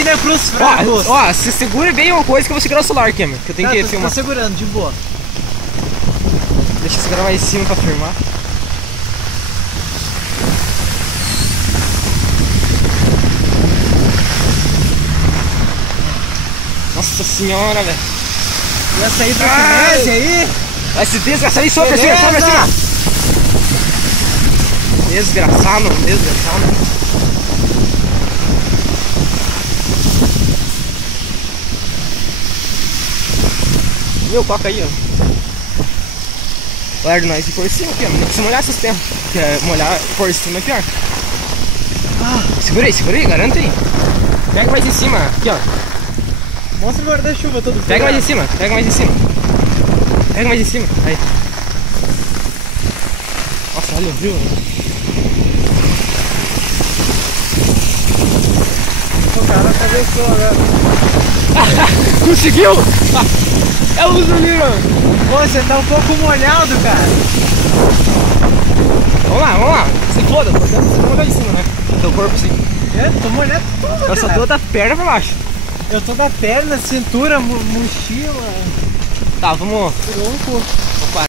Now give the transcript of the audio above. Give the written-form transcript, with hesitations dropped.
vacina é pros fracos. Ó, se segura bem uma coisa que eu vou segurar o celular aqui, meu. Que eu tenho que filmar. Tô segurando, de boa. Deixa eu segurar mais em cima pra filmar. Nossa senhora, velho. E essa aí do chinese aí? Vai se desgraçar aí, sobe pra cima, sobe pra cima. Desgraçado, desgraçado. Meu, coca aí, ó. Larga nós de por cima aqui, ó. Não precisa molhar essas terras. Porque molhar por cima é pior. Segura aí, garanta aí. Pega mais em cima, aqui, ó. Mostra o guarda-chuva todo. Pega mais em cima, pega mais em cima. Pega mais em cima, aí. Nossa, olha o rio. O cara atravessou agora. Conseguiu! É o Zunir, mano. Pô, você tá um pouco molhado, cara. Vamos lá. Se foda, você não vai em cima, né? Teu corpo sim. Eu tô molhado tudo, Eu só tô da perna pra baixo. Eu tô da perna, cintura, mochila. Tá, vamos. Tronco.